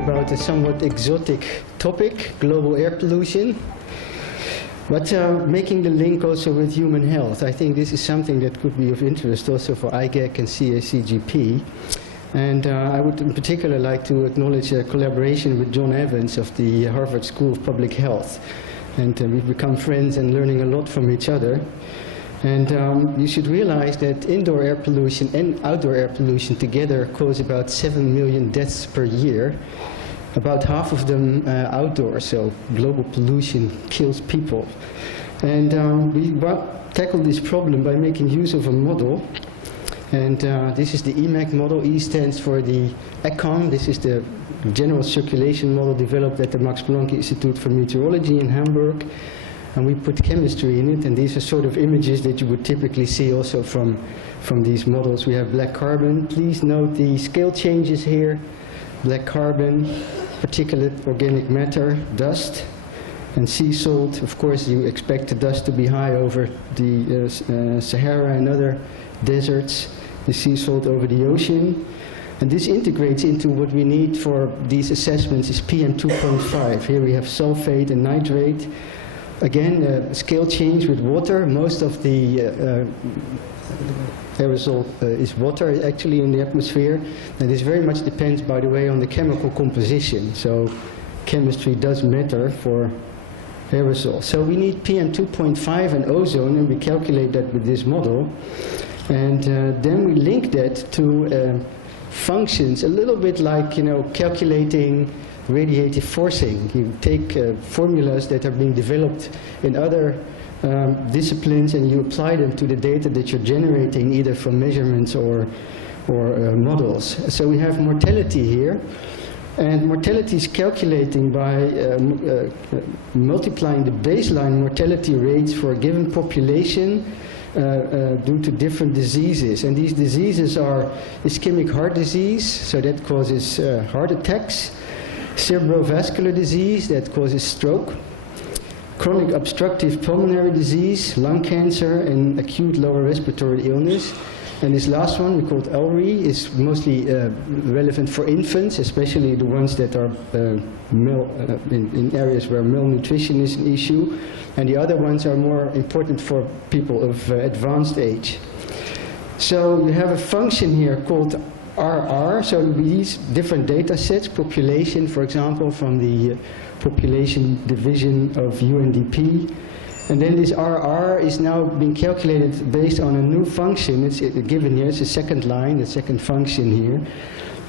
about a somewhat exotic topic, global air pollution, but making the link also with human health. I think this is something that could be of interest also for IGAC and ICACGP. And I would in particular like to acknowledge a collaboration with John Evans of the Harvard School of Public Health. And we've become friends and learning a lot from each other. And you should realize that indoor air pollution and outdoor air pollution together cause about 7 million deaths per year, about half of them outdoors, so global pollution kills people. And we tackle this problem by making use of a model. And this is the IMAC model. E stands for the ECOM. This is the general circulation model developed at the Max Planck Institute for Meteorology in Hamburg. And we put chemistry in it, and these are sort of images that you would typically see also from these models. We have black carbon. Please note the scale changes here. Black carbon, particulate organic matter, dust, and sea salt. Of course, you expect the dust to be high over the Sahara and other deserts, the sea salt over the ocean. And this integrates into what we need for these assessments is PM2.5. Here we have sulfate and nitrate. Again, scale change with water. Most of the aerosol is water actually in the atmosphere. And this very much depends, by the way, on the chemical composition. So chemistry does matter for aerosol. So we need PM2.5 and ozone, and we calculate that with this model. And then we link that to functions, a little bit like, calculating radiative forcing. You take formulas that are being developed in other disciplines and you apply them to the data that you're generating either from measurements or models. So we have mortality here. And mortality is calculating by multiplying the baseline mortality rates for a given population due to different diseases. And these diseases are ischemic heart disease, so that causes heart attacks, cerebrovascular disease, that causes stroke, chronic obstructive pulmonary disease, lung cancer, and acute lower respiratory illness. And this last one, we call it ELRI, is mostly relevant for infants, especially the ones that are in areas where malnutrition is an issue. And the other ones are more important for people of advanced age. So you have a function here called RR, so these different data sets, population, for example, from the population division of UNDP. And then this RR is now being calculated based on a new function. It's given here, it's the second line, the second function here.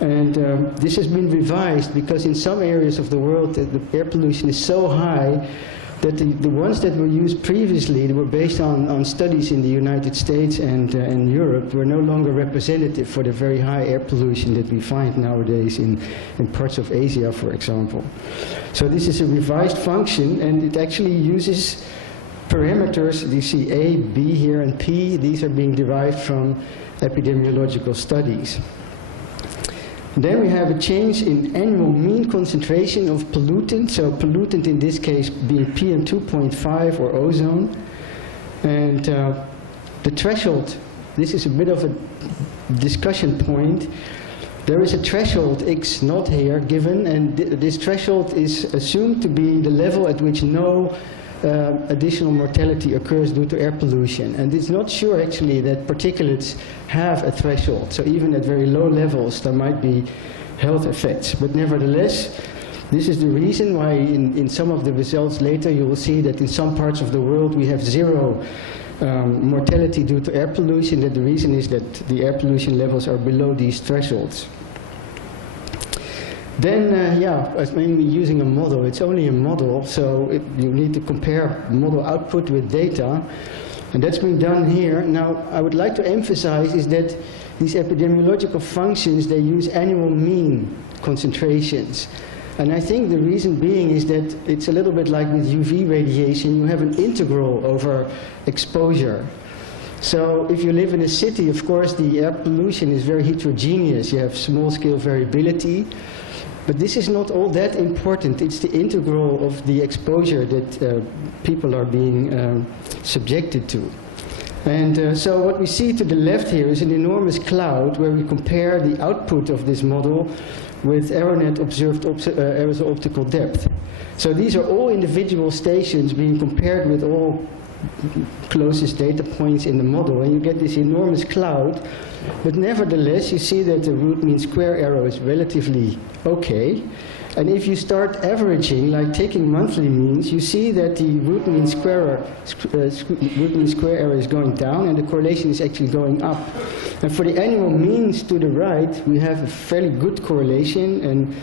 And this has been revised because in some areas of the world the air pollution is so high that the ones that were used previously, that were based on studies in the United States and Europe, were no longer representative for the very high air pollution that we find nowadays in parts of Asia, for example. So this is a revised function, and it actually uses parameters. You see A, B here, and P. These are being derived from epidemiological studies. Then we have a change in annual mean concentration of pollutant. So pollutant in this case being PM2.5 or ozone. And the threshold, this is a bit of a discussion point. There is a threshold X naught here given, and this threshold is assumed to be the level at which no additional mortality occurs due to air pollution. And it's not sure actually that particulates have a threshold. So even at very low levels there might be health effects. But nevertheless, this is the reason why in some of the results later you will see that in some parts of the world we have zero mortality due to air pollution. That the reason is that the air pollution levels are below these thresholds. Then, it's mainly using a model. It's only a model, so you need to compare model output with data. And that's been done here. Now, I would like to emphasize is that these epidemiological functions, they use annual mean concentrations. And I think the reason being is that it's a little bit like with UV radiation. You have an integral over exposure. So if you live in a city, of course, the air pollution is very heterogeneous. You have small-scale variability. But this is not all that important. It's the integral of the exposure that people are being subjected to. And so what we see to the left here is an enormous cloud where we compare the output of this model with AeroNet observed aerosol optical depth. So these are all individual stations being compared with all closest data points in the model, and you get this enormous cloud. But nevertheless, you see that the root mean square error is relatively okay. And if you start averaging, like taking monthly means, you see that the root mean square error is going down, and the correlation is actually going up. And for the annual means to the right, we have a fairly good correlation and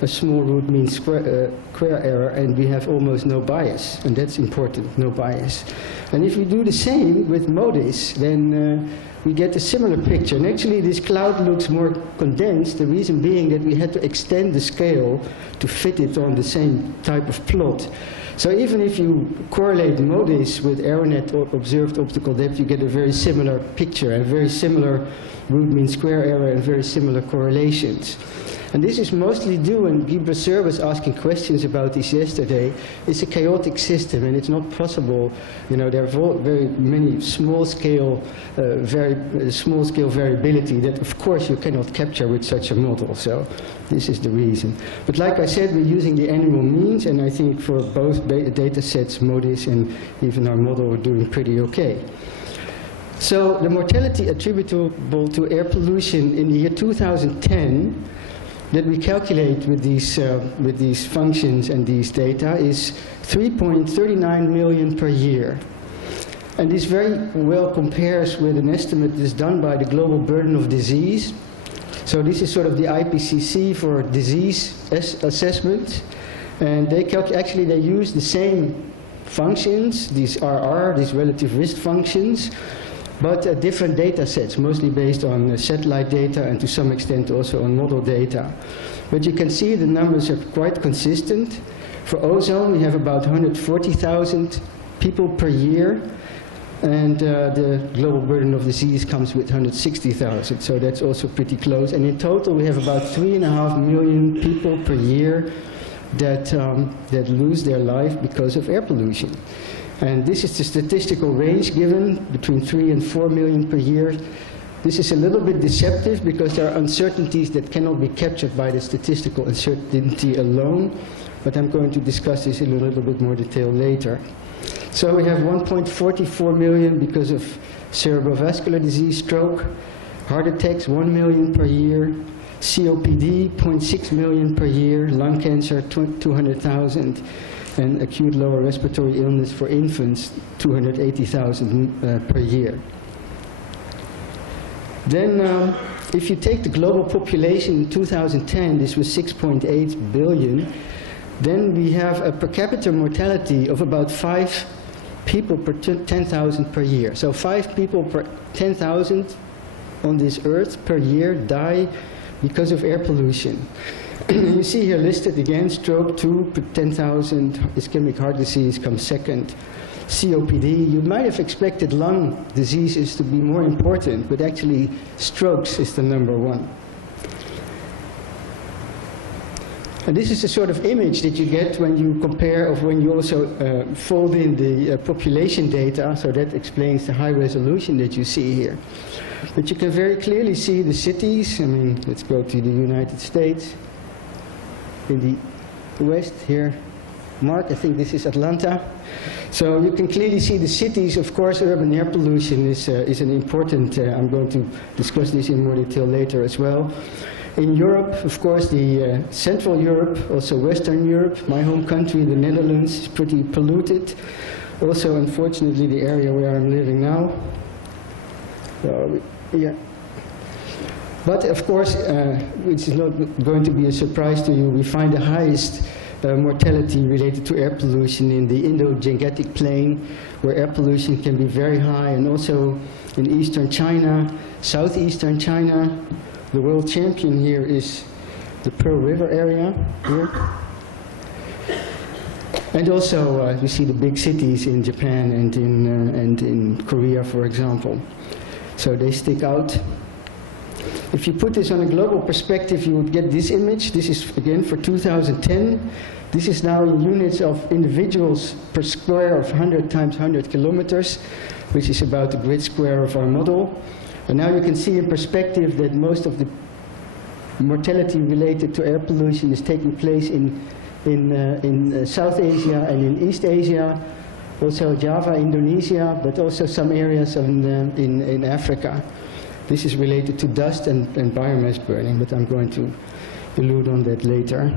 a small root mean square error, and we have almost no bias, and that's important, no bias. And if we do the same with MODIS, then we get a similar picture. And actually this cloud looks more condensed, the reason being that we had to extend the scale to fit it on the same type of plot. So even if you correlate MODIS with AeroNet or observed optical depth, you get a very similar picture, and very similar root mean square error and very similar correlations. And this is mostly due, and Guy Brasseur was asking questions about this yesterday, it's a chaotic system, and it's not possible, there are very many small-scale variability that, of course, you cannot capture with such a model. So this is the reason. But like I said, we're using the annual means, and I think for both data sets, MODIS and even our model, we're doing pretty okay. So the mortality attributable to air pollution in the year 2010 that we calculate with these functions and these data is 3.39 million per year. And this very well compares with an estimate that's done by the Global Burden of Disease. So this is sort of the IPCC for disease assessment. And they use the same functions, these RR, these relative risk functions, but different data sets, mostly based on satellite data and to some extent also on model data. But you can see the numbers are quite consistent. For ozone, we have about 140,000 people per year, and the global burden of disease comes with 160,000, so that's also pretty close. And in total, we have about 3.5 million people per year that lose their life because of air pollution. And this is the statistical range given, between 3 and 4 million per year. This is a little bit deceptive because there are uncertainties that cannot be captured by the statistical uncertainty alone, but I'm going to discuss this in a little bit more detail later. So we have 1.44 million because of cerebrovascular disease, stroke, heart attacks, 1 million per year, COPD, 0.6 million per year, lung cancer, 200,000, and acute lower respiratory illness for infants, 280,000 per year. Then, if you take the global population in 2010, this was 6.8 billion, then we have a per capita mortality of about 5 people per 10,000 per year. So 5 people per 10,000 on this earth per year die because of air pollution. You see here listed again, stroke 2 per 10,000, ischemic heart disease comes second, COPD. You might have expected lung diseases to be more important, but actually strokes is the number one. And this is the sort of image that you get when you compare, or when you also fold in the population data, so that explains the high resolution that you see here. But you can very clearly see the cities. I mean, let's go to the United States. In the west here, Mark, I think this is Atlanta. So you can clearly see the cities. Of course, urban air pollution is an important, I'm going to discuss this in more detail later as well. In Europe, of course, the Central Europe, also Western Europe, my home country, the Netherlands, is pretty polluted. Also, unfortunately, the area where I'm living now. So, yeah. But of course, which is not going to be a surprise to you, we find the highest mortality related to air pollution in the Indo-Gangetic Plain, where air pollution can be very high, and also in eastern China, southeastern China. The world champion here is the Pearl River area here. And also, you see the big cities in Japan and in Korea, for example. So they stick out. If you put this on a global perspective, you would get this image. This is, again, for 2010. This is now in units of individuals per square of 100 times 100 kilometers, which is about the grid square of our model. And now you can see in perspective that most of the mortality related to air pollution is taking place in South Asia and in East Asia, also Java, Indonesia, but also some areas in Africa. This is related to dust and biomass burning, but I'm going to allude on that later.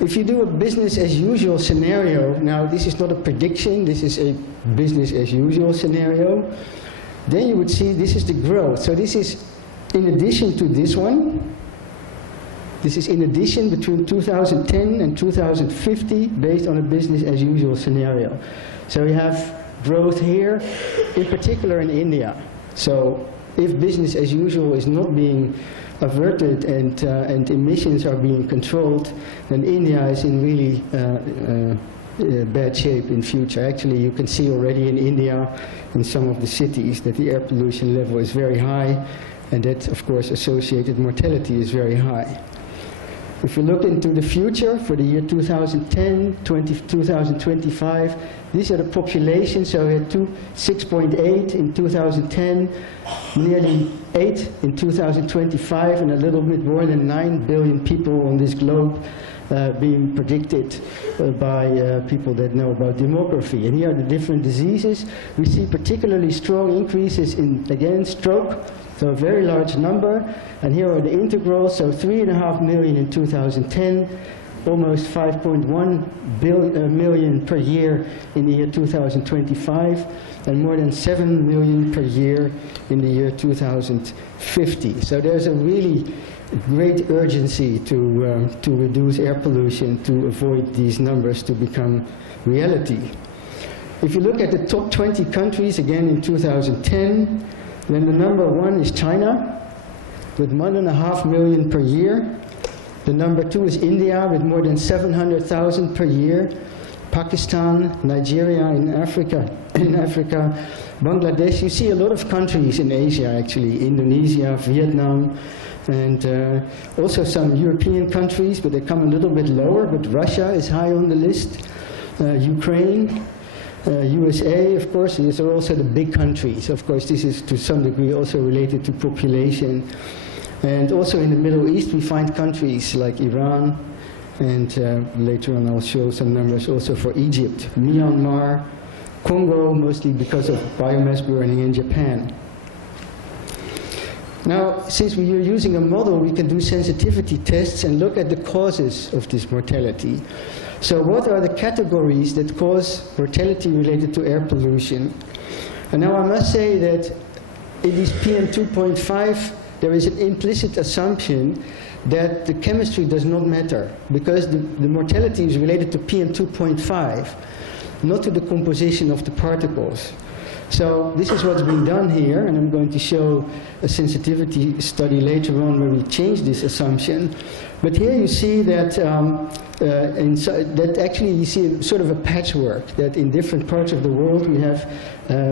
If you do a business as usual scenario, now this is not a prediction, this is a business as usual scenario, then you would see this is the growth. So this is in addition to this one. This is in addition between 2010 and 2050 based on a business as usual scenario. So we have growth here, in particular in India. So if business as usual is not being averted and emissions are being controlled, then India is in really bad shape in future. Actually, you can see already in India, in some of the cities, that the air pollution level is very high, and that, of course, associated mortality is very high. If you look into the future, for the year 2010, 2025, these are the populations. So we had 6.8 in 2010, nearly 8 in 2025, and a little bit more than 9 billion people on this globe being predicted by people that know about demography. And here are the different diseases. We see particularly strong increases in, again, stroke, so a very large number. And here are the integrals, so 3.5 million in 2010, almost 5.1 million per year in the year 2025, and more than 7 million per year in the year 2050. So there's a really great urgency to reduce air pollution, to avoid these numbers to become reality. If you look at the top 20 countries, again in 2010, then the number one is China, with 1.5 million per year. The number two is India, with more than 700,000 per year. Pakistan, Nigeria in Africa, Bangladesh. You see a lot of countries in Asia, actually, Indonesia, Vietnam, and also some European countries, but they come a little bit lower, but Russia is high on the list, Ukraine, USA, of course. These are also the big countries. Of course, this is to some degree also related to population. And also in the Middle East, we find countries like Iran, and later on I'll show some numbers also for Egypt, Myanmar, Congo, mostly because of biomass burning, in Japan. Now, since we are using a model, we can do sensitivity tests and look at the causes of this mortality. So what are the categories that cause mortality related to air pollution? And now I must say that in this PM2.5, there is an implicit assumption that the chemistry does not matter, because the mortality is related to PM2.5, not to the composition of the particles. So this is what's been done here, and I'm going to show a sensitivity study later on where we change this assumption. But here you see that, that actually you see sort of a patchwork, that in different parts of the world we have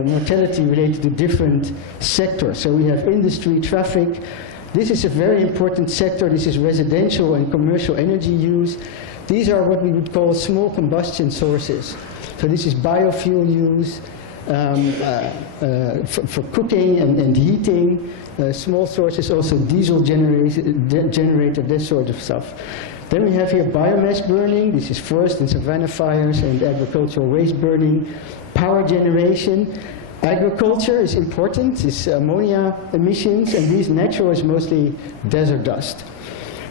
mortality related to different sectors. So we have industry, traffic. This is a very important sector. This is residential and commercial energy use. These are what we would call small combustion sources. So this is biofuel use, for cooking and heating, small sources, also diesel generator, that sort of stuff. Then we have here biomass burning. This is forest and savanna fires and agricultural waste burning. Power generation. Agriculture is important. It's ammonia emissions, and these natural is mostly desert dust.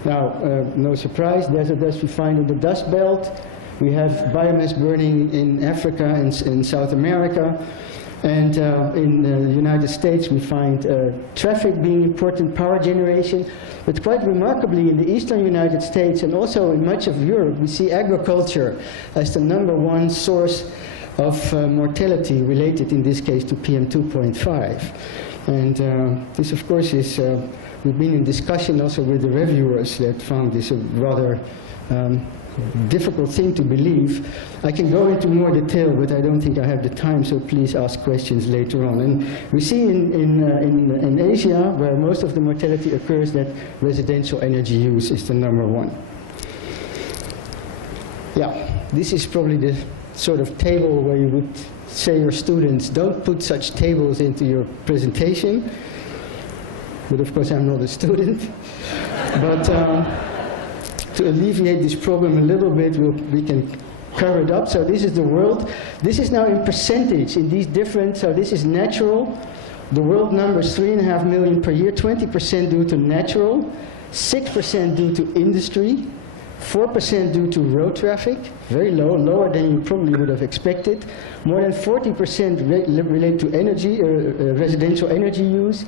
Now, no surprise, desert dust we find in the Dust Belt. We have biomass burning in Africa and in South America. And in the United States, we find traffic being important, power generation. But quite remarkably, in the eastern United States and also in much of Europe, we see agriculture as the #1 source of mortality related, in this case, to PM2.5. And this, of course, is we've been in discussion also with the reviewers that found this a rather difficult thing to believe. I can go into more detail, but I don't think I have the time, so please ask questions later on. And we see in Asia, where most of the mortality occurs, that residential energy use is the #1. Yeah, this is probably the sort of table where you would say your students, don't put such tables into your presentation. But of course I'm not a student. But to alleviate this problem a little bit, we can cover it up. So this is the world. This is now in percentage in these different, so this is natural. The world number is 3.5 million per year, 20% due to natural, 6% due to industry, 4% due to road traffic, very low, lower than you probably would have expected. More than 40% relate to energy, residential energy use,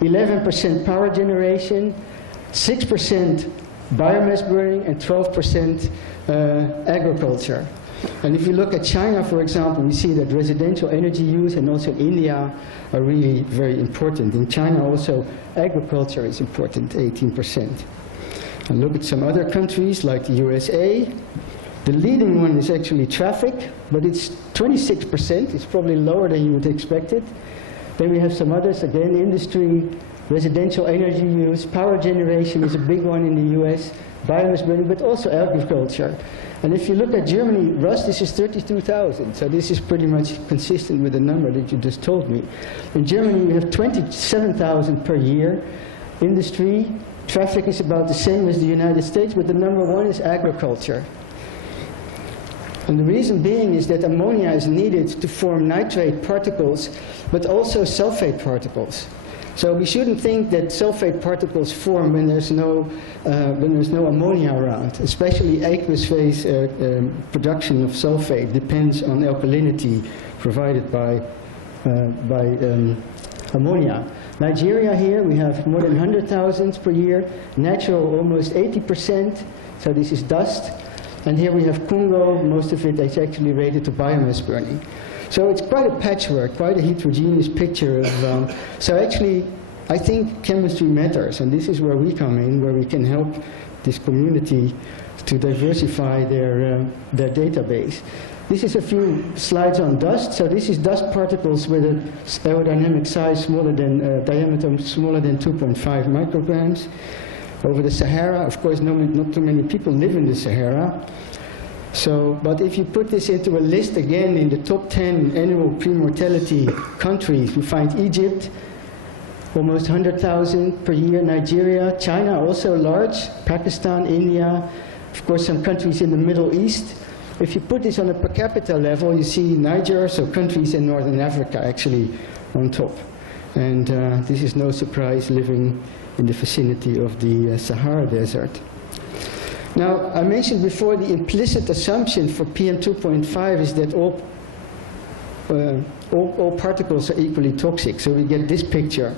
11% power generation, 6% biomass burning, and 12% agriculture. And if you look at China, for example, we see that residential energy use and also India are really very important. In China also, agriculture is important, 18%. And look at some other countries like the USA. The leading one is actually traffic, but it's 26%. It's probably lower than you would expect it. Then we have some others, again, industry, residential energy use, power generation is a big one in the US, biomass burning, but also agriculture. And if you look at Germany, Russ, this is 32,000. So this is pretty much consistent with the number that you just told me. In Germany, we have 27,000 per year. Industry, traffic is about the same as the United States, but the #1 is agriculture. And the reason being is that ammonia is needed to form nitrate particles, but also sulfate particles. So we shouldn't think that sulfate particles form when there's no ammonia around. Especially aqueous phase production of sulfate depends on alkalinity provided by ammonia. Nigeria here, we have more than 100,000 per year. Natural, almost 80%. So this is dust. And here we have Congo. Most of it is actually related to biomass burning. So it's quite a patchwork, quite a heterogeneous picture of, so actually, I think chemistry matters, and this is where we come in, where we can help this community to diversify their database. This is a few slides on dust. So this is dust particles with an aerodynamic size smaller than, diameter smaller than 2.5 micrograms. Over the Sahara, of course, not too many people live in the Sahara. So, but if you put this into a list again in the top 10 annual pre-mortality countries, we find Egypt, almost 100,000 per year, Nigeria, China also large, Pakistan, India, of course some countries in the Middle East. If you put this on a per capita level, you see Niger, so countries in Northern Africa actually on top. And this is no surprise living in the vicinity of the Sahara Desert. Now, I mentioned before the implicit assumption for PM2.5 is that all particles are equally toxic, so we get this picture.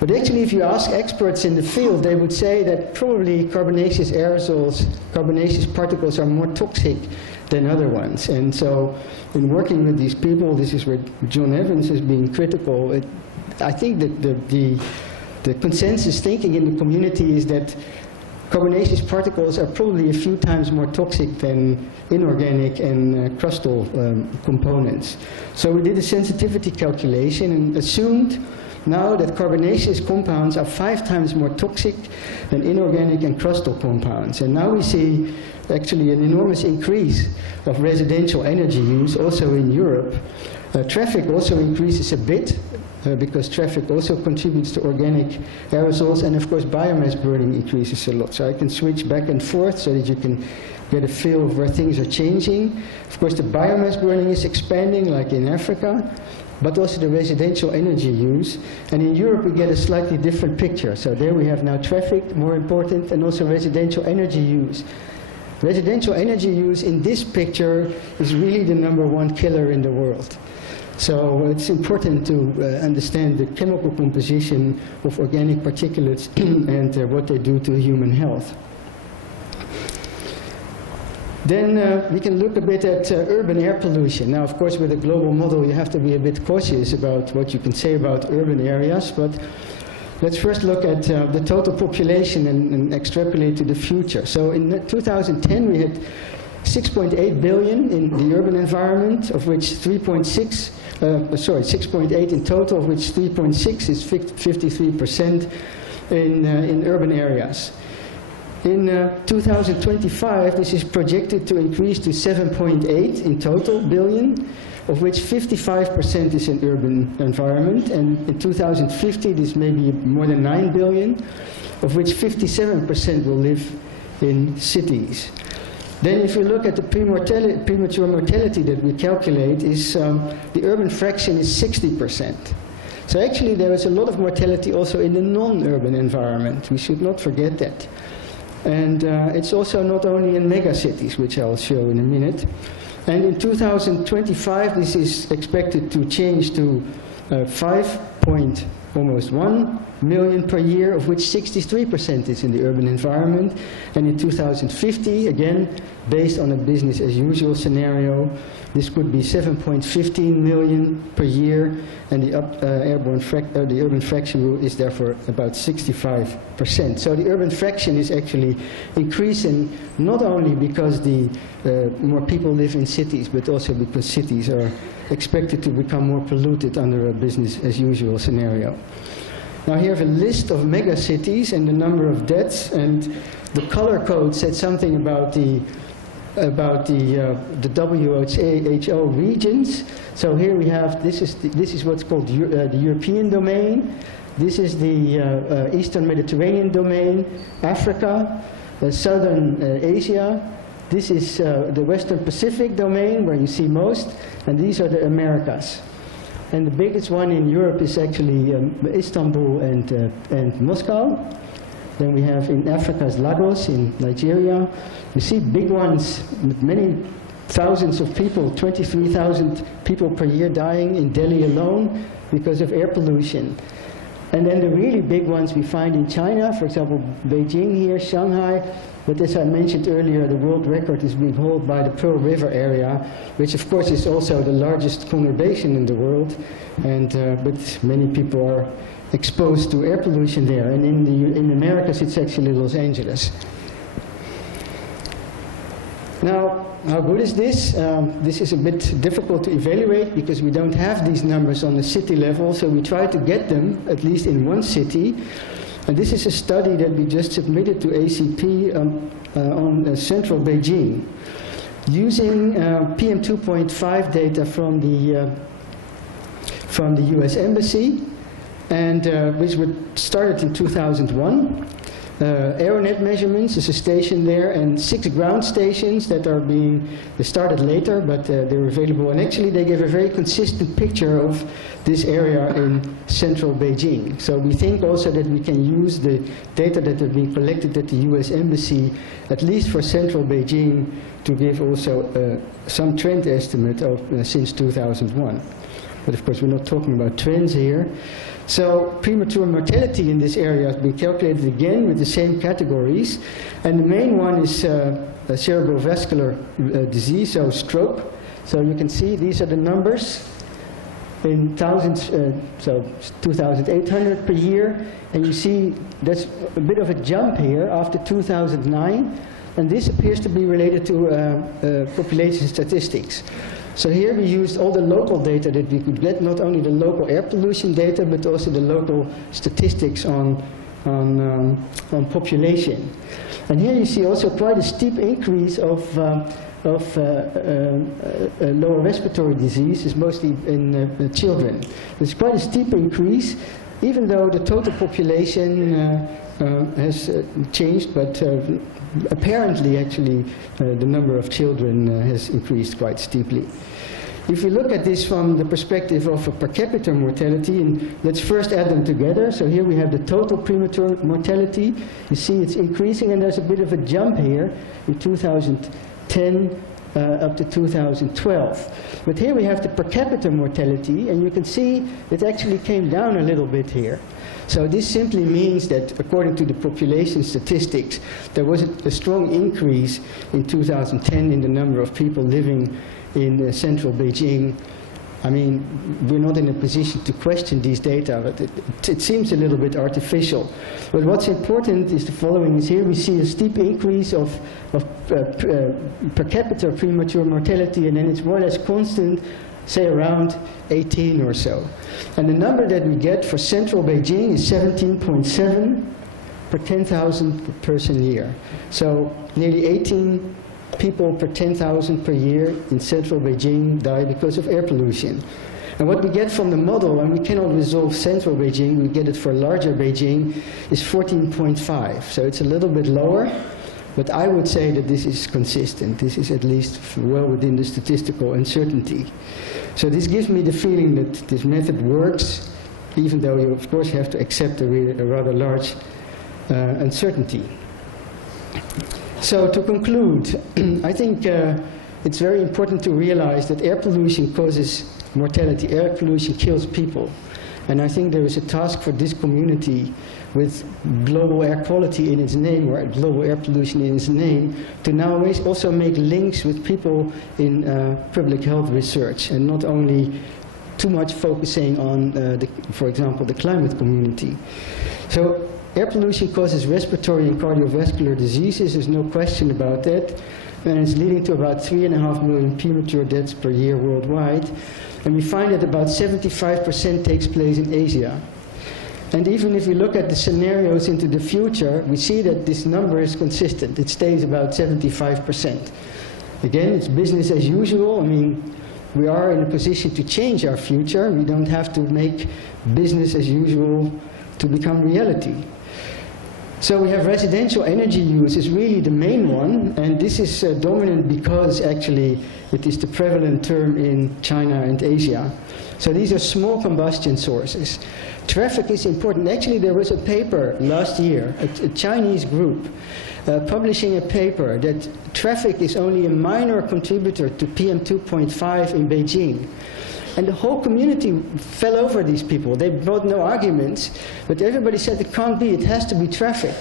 But actually, if you ask experts in the field, they would say that probably carbonaceous aerosols, carbonaceous particles are more toxic than other ones. And so, in working with these people, this is where John Evans has been critical. I think that the consensus thinking in the community is that carbonaceous particles are probably a few times more toxic than inorganic and crustal components. So we did a sensitivity calculation and assumed now that carbonaceous compounds are 5 times more toxic than inorganic and crustal compounds. And now we see actually an enormous increase of residential energy use also in Europe. Traffic also increases a bit, because traffic also contributes to organic aerosols, and of course biomass burning increases a lot. So I can switch back and forth so that you can get a feel of where things are changing. Of course the biomass burning is expanding, like in Africa, but also the residential energy use. And in Europe we get a slightly different picture. So there we have now traffic, more important, and also residential energy use. Residential energy use in this picture is really the #1 killer in the world. So it's important to understand the chemical composition of organic particulates and what they do to human health. Then we can look a bit at urban air pollution. Now, of course, with a global model, you have to be a bit cautious about what you can say about urban areas, but Let's first look at the total population and extrapolate to the future. So in 2010 we had 6.8 billion in the urban environment, of which 6.8 in total, of which 3.6 is 53% in urban areas. In 2025, this is projected to increase to 7.8 in total billion, of which 55% is in urban environment, and in 2050 this may be more than 9 billion, of which 57% will live in cities. Then if you look at the premature mortality that we calculate, the urban fraction is 60%. So actually there is a lot of mortality also in the non-urban environment. We should not forget that. And it's also not only in megacities, which I'll show in a minute. And in 2025, this is expected to change to 5.1 million per year, of which 63% is in the urban environment. And in 2050, again, based on a business as usual scenario, this could be 7.15 million per year, and the urban fraction is therefore about 65%. So the urban fraction is actually increasing not only because more people live in cities, but also because cities are expected to become more polluted under a business as usual scenario. Now here I have a list of megacities and the number of deaths, and the color code said something about the WHO regions. So here we have, this is what's called the European domain. This is the Eastern Mediterranean domain, Africa, Southern Asia. This is the Western Pacific domain, where you see most, and these are the Americas. And the biggest one in Europe is actually Istanbul and Moscow. Then we have in Africa Lagos in Nigeria. You see big ones with many thousands of people, 23,000 people per year dying in Delhi alone because of air pollution. And then the really big ones we find in China, for example, Beijing here, Shanghai. But as I mentioned earlier, the world record is being held by the Pearl River area, which of course is also the largest conurbation in the world. And but many people are exposed to air pollution there. And in the Americas, it's actually Los Angeles. Now, how good is this? This is a bit difficult to evaluate because we don't have these numbers on the city level, so we try to get them at least in one city. And this is a study that we just submitted to ACP on central Beijing, using PM2.5 data from the US Embassy, and which started in 2001. Aeronet measurements is a station there, and 6 ground stations that are they started later, but they're available. And actually they give a very consistent picture of this area in central Beijing. So we think also that we can use the data that have been collected at the US Embassy, at least for central Beijing, to give also some trend estimate of since 2001. But of course we're not talking about trends here. So premature mortality in this area has been calculated again with the same categories. And the main one is cerebrovascular disease, so stroke. So you can see these are the numbers in thousands, so 2,800 per year. And you see there's a bit of a jump here after 2009. And this appears to be related to population statistics. So here we used all the local data that we could get, not only the local air pollution data, but also the local statistics on population. And here you see also quite a steep increase of lower respiratory disease, is mostly in children. There's quite a steep increase, even though the total population has changed, but apparently actually the number of children has increased quite steeply. If we look at this from the perspective of a per capita mortality, and let's first add them together. So here we have the total premature mortality. You see it's increasing, and there's a bit of a jump here in 2010 up to 2012. But here we have the per capita mortality, and you can see it actually came down a little bit here. So this simply means that according to the population statistics, there was a strong increase in 2010 in the number of people living in central Beijing I mean, we're not in a position to question these data, but it seems a little bit artificial. But what's important is the following: is here we see a steep increase of per capita premature mortality, and then it's more or less constant, say around 18 or so. And the number that we get for central Beijing is 17.7 per 10,000 per person year. So nearly 18 people per 10,000 per year in central Beijing die because of air pollution. And what we get from the model, and we cannot resolve central Beijing, we get it for larger Beijing, is 14.5. So it's a little bit lower, but I would say that this is consistent. This is at least well within the statistical uncertainty. So this gives me the feeling that this method works, even though you of course have to accept a rather large uncertainty. So to conclude, I think it's very important to realize that air pollution causes mortality. Air pollution kills people. And I think there is a task for this community with global air quality in its name, or global air pollution in its name, to now also make links with people in public health research, and not only too much focusing on, for example, the climate community. So air pollution causes respiratory and cardiovascular diseases, there's no question about that. And it's leading to about 3.5 million premature deaths per year worldwide. And we find that about 75% takes place in Asia. And even if we look at the scenarios into the future, we see that this number is consistent. It stays about 75%. Again, it's business as usual. I mean, we are in a position to change our future. We don't have to make business as usual to become reality. So we have residential energy use is really the main one, and this is dominant because actually it is the prevalent term in China and Asia. So these are small combustion sources. Traffic is important. Actually, there was a paper last year, a Chinese group, publishing a paper that traffic is only a minor contributor to PM2.5 in Beijing. And the whole community fell over these people. They brought no arguments, but everybody said it can't be, it has to be traffic.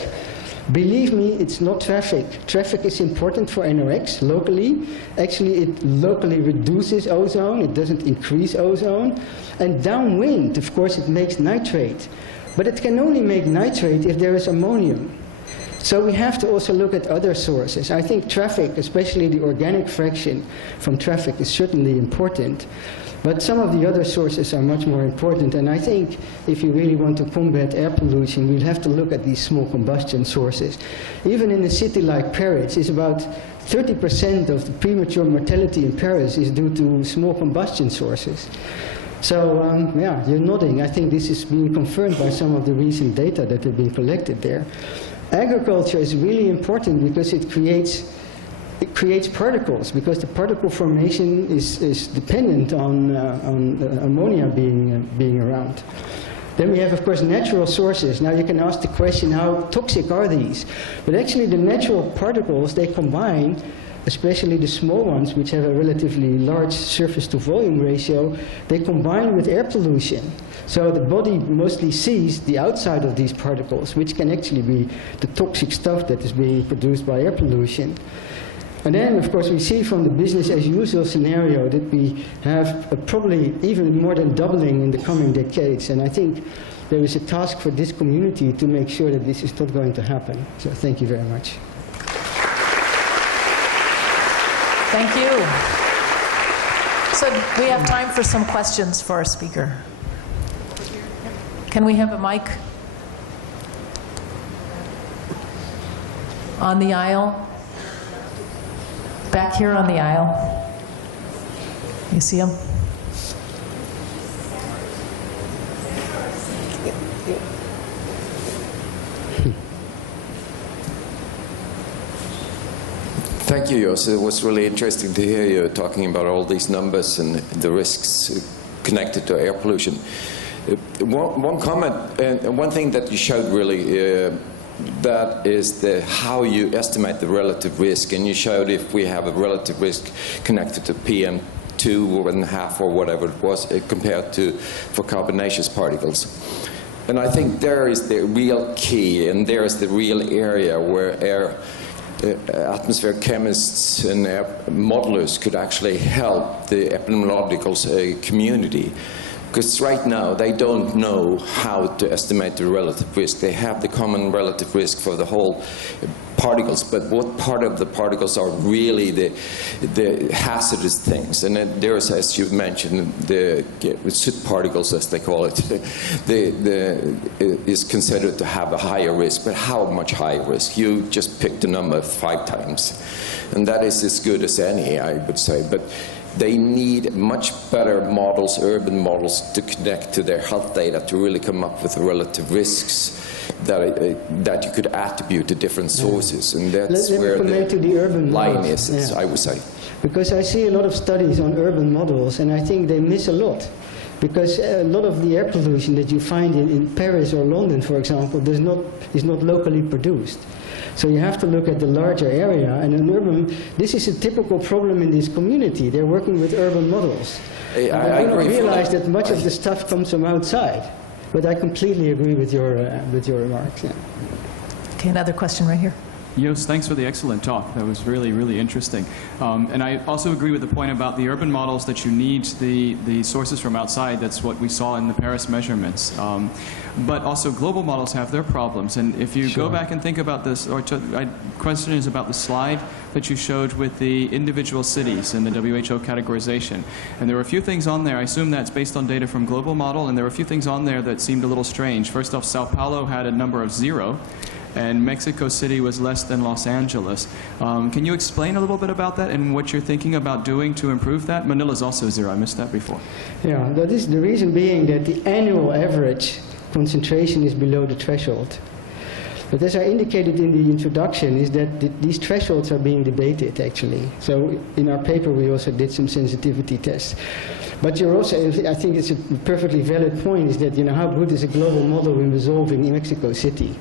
Believe me, it's not traffic. Traffic is important for NOx locally. Actually, it locally reduces ozone, it doesn't increase ozone. And downwind, of course, it makes nitrate. But it can only make nitrate if there is ammonium. So we have to also look at other sources. I think traffic, especially the organic fraction from traffic, is certainly important. But some of the other sources are much more important. And I think if you really want to combat air pollution, we'll have to look at these small combustion sources. Even in a city like Paris, it's about 30% of the premature mortality in Paris is due to small combustion sources. So, yeah, you're nodding. I think this is being confirmed by some of the recent data that have been collected there. Agriculture is really important because it creates particles, because the particle formation is dependent on ammonia being around. Then we have, of course, natural sources. Now you can ask the question, how toxic are these? But actually the natural particles, they combine, especially the small ones, which have a relatively large surface-to-volume ratio, they combine with air pollution. So the body mostly sees the outside of these particles, which can actually be the toxic stuff that is being produced by air pollution. And then, of course, we see from the business-as-usual scenario that we have probably even more than doubling in the coming decades. And I think there is a task for this community to make sure that this is not going to happen. So thank you very much. Thank you. So we have time for some questions for our speaker. Can we have a mic on the aisle? Back here on the aisle. You see him? Thank you, Jos. It was really interesting to hear you talking about all these numbers and the risks connected to air pollution. One comment, and one thing that you showed really, that is how you estimate the relative risk, and you showed if we have a relative risk connected to PM2.5 or whatever it was compared to for carbonaceous particles. And I think there is the real key, and there is the real area where atmospheric chemists and modelers could actually help the epidemiological community. Because right now, they don't know how to estimate the relative risk. They have the common relative risk for the whole particles, but what part of the particles are really the hazardous things? And then there's, as you mentioned, the soot particles, as they call it, is considered to have a higher risk. But how much higher risk? You just picked the number 5 times. And that is as good as any, I would say. But they need much better models, urban models, to connect to their health data to really come up with the relative risks that you could attribute to different sources. And that's where the urban line is, I would say. Because I see a lot of studies on urban models, and I think they miss a lot. Because a lot of the air pollution that you find in Paris or London, for example, is not locally produced. So you have to look at the larger area, and in urban, this is a typical problem in this community. They're working with urban models. I don't realize that much of the stuff comes from outside, but I completely agree with your remarks. Yeah. Okay, another question right here. Joost, thanks for the excellent talk. That was really, really interesting. And I also agree with the point about the urban models, that you need the sources from outside. That's what we saw in the Paris measurements. But also global models have their problems. And if you go back and think about this, question is about the slide that you showed with the individual cities in the WHO categorization. And there were a few things on there. I assume that's based on data from global model. And there were a few things on there that seemed a little strange. First off, Sao Paulo had a number of 0. And Mexico City was less than Los Angeles. Can you explain a little bit about that and what you're thinking about doing to improve that? Manila's also 0. I missed that before. Yeah, that is the reason being that the annual average concentration is below the threshold. But as I indicated in the introduction, is that these thresholds are being debated, actually. So in our paper, we also did some sensitivity tests. But you're also, I think it's a perfectly valid point, is that, how good is a global model in resolving in Mexico City?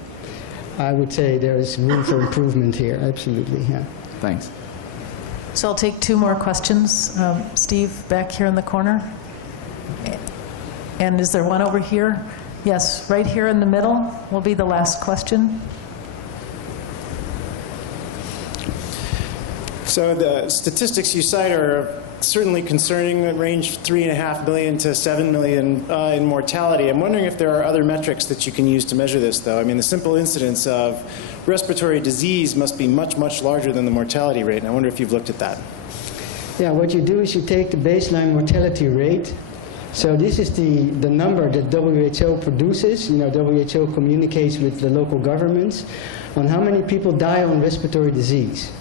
I would say there is room for improvement here, absolutely, yeah. Thanks. So I'll take 2 more questions. Steve, back here in the corner. And is there one over here? Yes, right here in the middle will be the last question. So the statistics you cite are certainly concerning, that range 3.5 million to 7 million in mortality. I'm wondering if there are other metrics that you can use to measure this, though. I mean, the simple incidence of respiratory disease must be much, much larger than the mortality rate, and I wonder if you've looked at that. Yeah, what you do is you take the baseline mortality rate. So this is the number that WHO produces. WHO communicates with the local governments on how many people die on respiratory disease.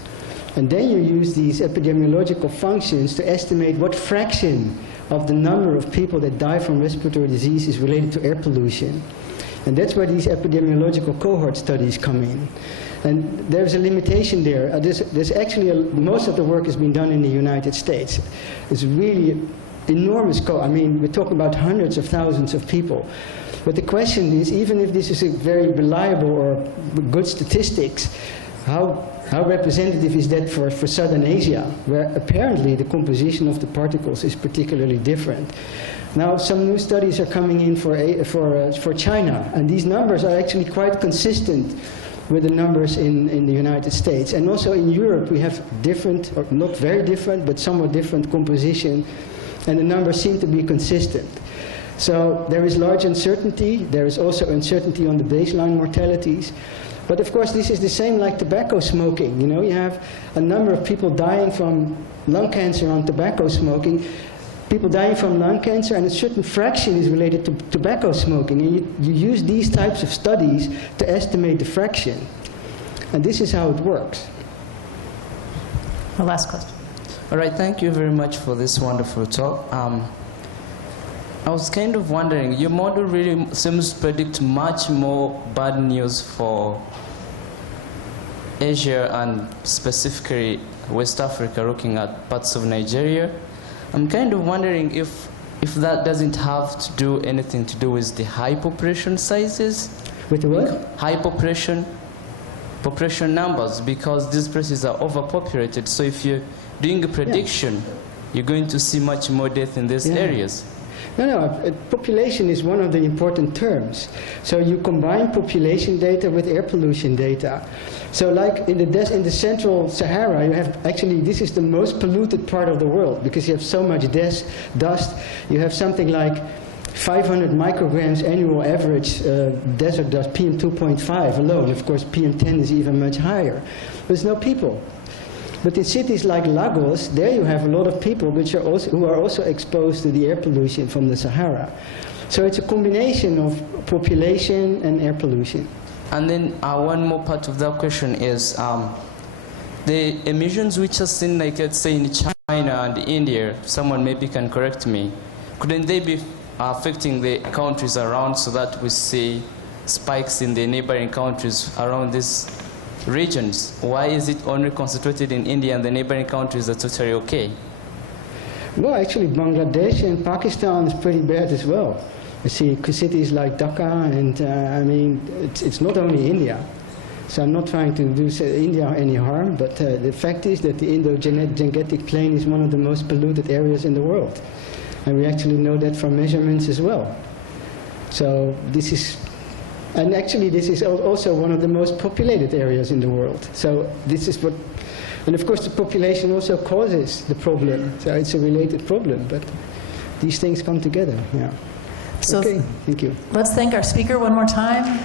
And then you use these epidemiological functions to estimate what fraction of the number of people that die from respiratory disease is related to air pollution. And that's where these epidemiological cohort studies come in. And there's a limitation there. There's actually, most of the work has been done in the United States. It's really enormous, I mean, we're talking about hundreds of thousands of people. But the question is, even if this is a very reliable or good statistics, how representative is that for Southern Asia, where apparently the composition of the particles is particularly different? Now, some new studies are coming in for China, and these numbers are actually quite consistent with the numbers in the United States. And also in Europe, we have different, or not very different, but somewhat different composition, and the numbers seem to be consistent. So there is large uncertainty. There is also uncertainty on the baseline mortalities. But of course, this is the same like tobacco smoking. You have a number of people dying from lung cancer on tobacco smoking, people dying from lung cancer, and a certain fraction is related to tobacco smoking. And you use these types of studies to estimate the fraction. And this is how it works. The last question. All right, thank you very much for this wonderful talk. I was kind of wondering, your model really seems to predict much more bad news for Asia and specifically West Africa, looking at parts of Nigeria. I'm kind of wondering if that doesn't have to do anything to do with the high population sizes. With the what? High population numbers, because these places are overpopulated. So if you're doing a prediction, you're going to see much more death in these areas. No, population is one of the important terms. So you combine population data with air pollution data. So like in the central Sahara, you have actually, this is the most polluted part of the world because you have so much dust. You have something like 500 micrograms annual average desert dust, PM2.5 alone. Of course, PM10 is even much higher. There's no people. But in cities like Lagos, there you have a lot of people who are also exposed to the air pollution from the Sahara. So it's a combination of population and air pollution. And then one more part of that question is the emissions which are seen, like let's say in China and India, someone maybe can correct me, couldn't they be affecting the countries around so that we see spikes in the neighboring countries around these regions? Why is it only concentrated in India and the neighboring countries are totally okay? Well, actually, Bangladesh and Pakistan is pretty bad as well. You see cities like Dhaka, and I mean, it's not only India. So I'm not trying to do India any harm, but the fact is that the Indo-Gangetic Plain is one of the most polluted areas in the world. And we actually know that from measurements as well. So this is, and actually this is also one of the most populated areas in the world. So this is what, and of course the population also causes the problem. So it's a related problem, but these things come together, yeah. So okay, thank you. let's thank our speaker one more time.